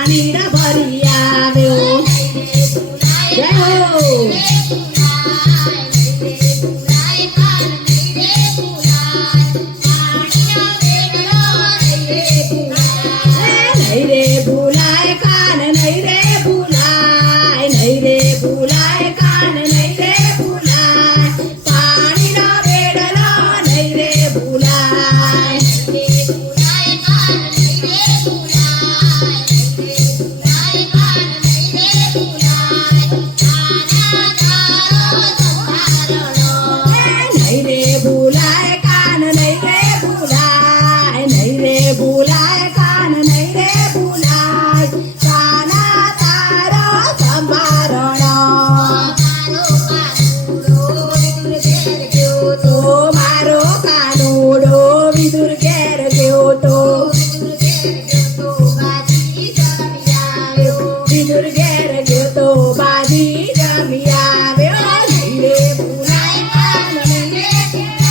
પાણી ન ભરી આવ્યો જય હો નહીં રે ભૂલાય કાન નહીં રે ભૂલાય નહીં રે ભૂલાય કાન નહીં રે ભૂલાય પાણીનો વેડલો નહીં રે ભૂલાય નહીં રે ભૂલાય કાન નહીં રે ભૂલાય નહીં રે ભૂલાય કાન નહીં રે ભૂલાય કાના તારો સંભારણો તો મારો કાનુડો વિદુર ઘેર ગયો તો વિદુર ઘેર ગયો તો બાજી જમી આવ્યો નહીં રે ભૂલાય કાન નહીં રે ભૂલાય